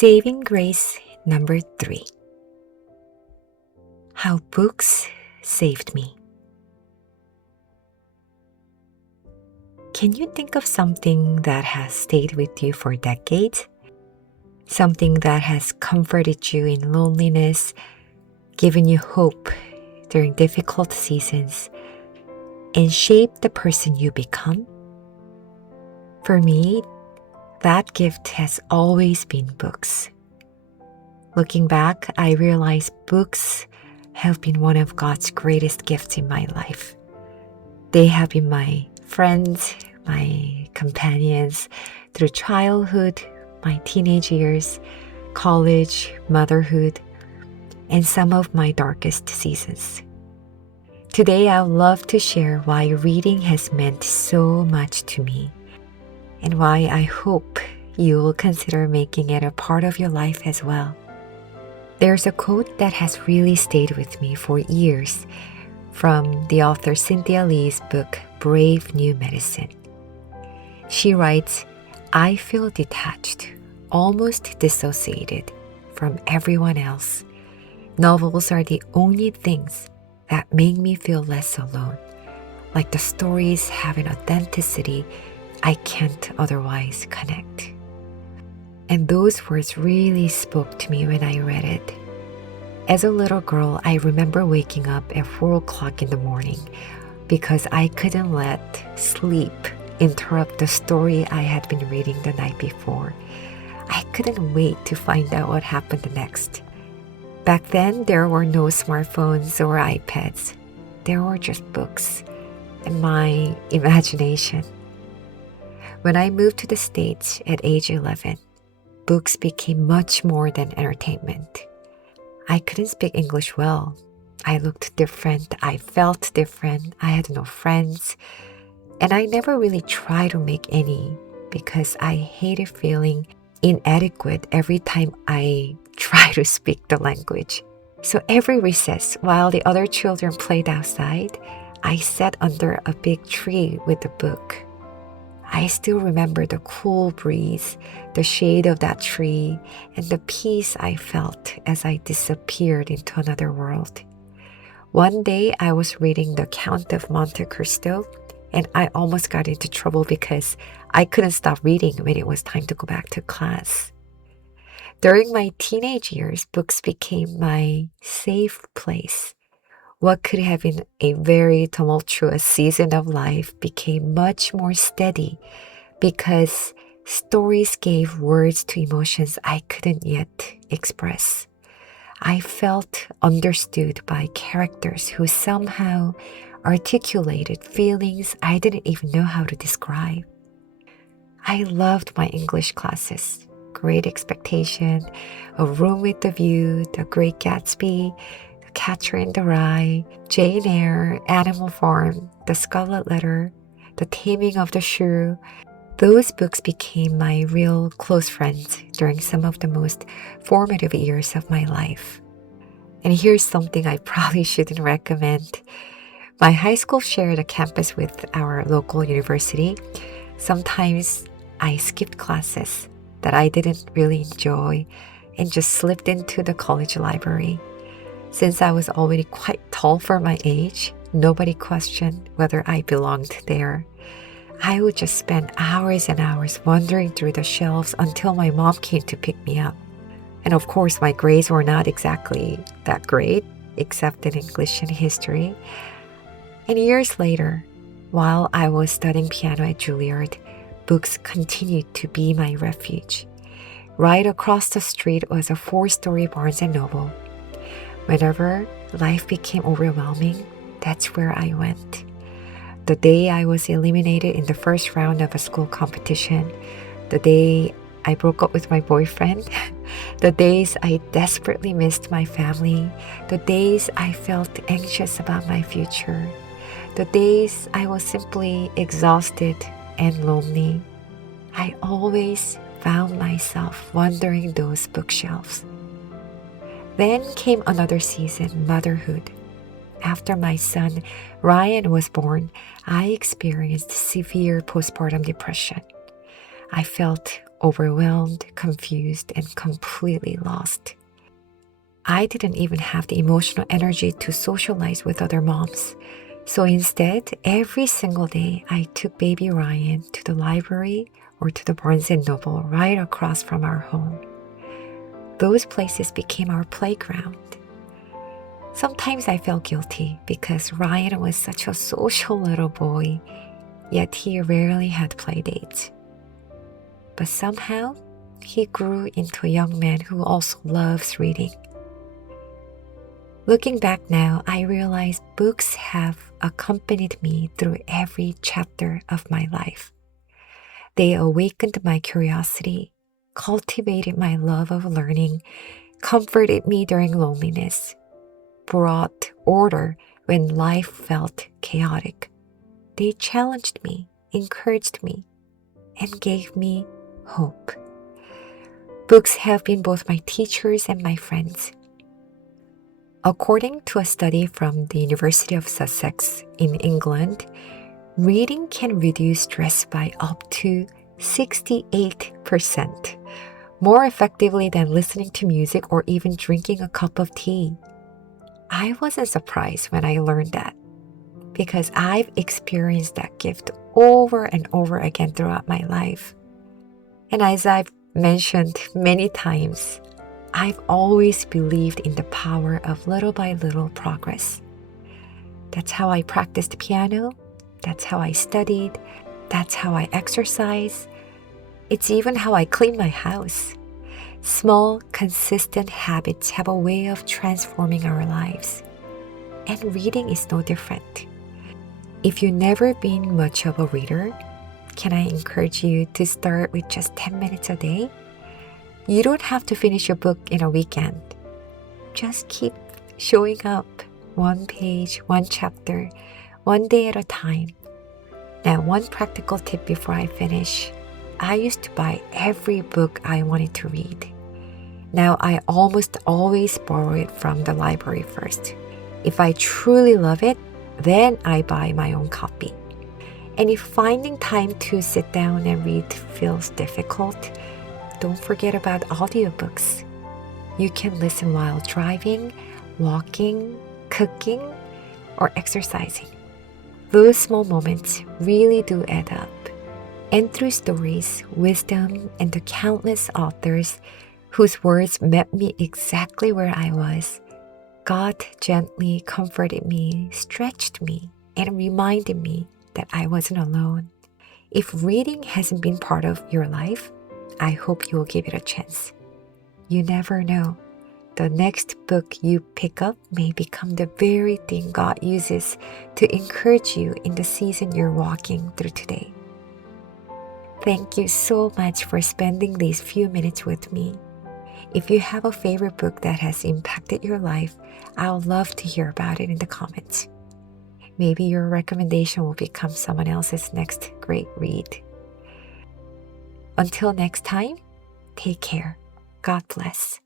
Saving Grace number 3. How Books Saved Me. Can you think of something that has stayed with you for decades? Something that has comforted you in loneliness, given you hope during difficult seasons, and shaped the person you become? For me, that gift has always been books. Looking back, I realize books have been one of God's greatest gifts in my life. They have been my friends, my companions through childhood, my teenage years, college, motherhood, and some of my darkest seasons. Today, I would love to share why reading has meant so much to me and why I hope you will consider making it a part of your life as well. There's a quote that has really stayed with me for years from the author Cynthia Lee's book, Brave New Medicine. She writes, "I feel detached, almost dissociated from everyone else. Novels are the only things that make me feel less alone, like the stories have an authenticity I can't otherwise connect." And those words really spoke to me when I read it. As a little girl, I remember waking up at 4 o'clock in the morning because I couldn't let sleep interrupt the story I had been reading the night before. I couldn't wait to find out what happened next. Back then, there were no smartphones or iPads. There were just books and my imagination. When I moved to the States at age 11, books became much more than entertainment. I couldn't speak English well. I looked different. I felt different. I had no friends. And I never really tried to make any because I hated feeling inadequate every time I tried to speak the language. So every recess, while the other children played outside, I sat under a big tree with a book. I still remember the cool breeze, the shade of that tree, and the peace I felt as I disappeared into another world. One day I was reading The Count of Monte Cristo, and I almost got into trouble because I couldn't stop reading when it was time to go back to class. During my teenage years, books became my safe place. What could have been a very tumultuous season of life became much more steady because stories gave words to emotions I couldn't yet express. I felt understood by characters who somehow articulated feelings I didn't even know how to describe. I loved my English classes. Great Expectation, A Room with a View, The Great Gatsby, Catcher in the Rye, Jane Eyre, Animal Farm, The Scarlet Letter, The Taming of the Shrew. Those books became my real close friends during some of the most formative years of my life. And here's something I probably shouldn't recommend. My high school shared a campus with our local university. Sometimes I skipped classes that I didn't really enjoy and just slipped into the college library. Since I was already quite tall for my age, nobody questioned whether I belonged there. I would just spend hours and hours wandering through the shelves until my mom came to pick me up. And of course, my grades were not exactly that great, except in English and history. And years later, while I was studying piano at Juilliard, books continued to be my refuge. Right across the street was a 4-story Barnes & Noble. Whenever life became overwhelming, that's where I went. The day I was eliminated in the first round of a school competition, the day I broke up with my boyfriend, the days I desperately missed my family, the days I felt anxious about my future, the days I was simply exhausted and lonely, I always found myself wandering those bookshelves. Then came another season, motherhood. After my son Ryan was born, I experienced severe postpartum depression. I felt overwhelmed, confused, and completely lost. I didn't even have the emotional energy to socialize with other moms. So instead, every single day, I took baby Ryan to the library or to the Barnes & Noble right across from our home. Those places became our playground. Sometimes I felt guilty because Ryan was such a social little boy, yet he rarely had play dates. But somehow, he grew into a young man who also loves reading. Looking back now, I realize books have accompanied me through every chapter of my life. They awakened my curiosity, cultivated my love of learning, comforted me during loneliness, brought order when life felt chaotic. They challenged me, encouraged me, and gave me hope. Books have been both my teachers and my friends. According to a study from the University of Sussex in England, reading can reduce stress by up to 68%, more effectively than listening to music or even drinking a cup of tea. I wasn't surprised when I learned that, because I've experienced that gift over and over again throughout my life. And as I've mentioned many times, I've always believed in the power of little by little progress. That's how I practiced piano. That's how I studied. That's how I exercise. It's even how I clean my house. Small, consistent habits have a way of transforming our lives. And reading is no different. If you've never been much of a reader, can I encourage you to start with just 10 minutes a day? You don't have to finish a book in a weekend. Just keep showing up, one page, one chapter, one day at a time. Now, one practical tip before I finish. I used to buy every book I wanted to read. Now, I almost always borrow it from the library first. If I truly love it, then I buy my own copy. And if finding time to sit down and read feels difficult, don't forget about audiobooks. You can listen while driving, walking, cooking, or exercising. Those small moments really do add up. And through stories, wisdom, and the countless authors whose words met me exactly where I was, God gently comforted me, stretched me, and reminded me that I wasn't alone. If reading hasn't been part of your life, I hope you will give it a chance. You never know. The next book you pick up may become the very thing God uses to encourage you in the season you're walking through today. Thank you so much for spending these few minutes with me. If you have a favorite book that has impacted your life, I'll love to hear about it in the comments. Maybe your recommendation will become someone else's next great read. Until next time, take care. God bless.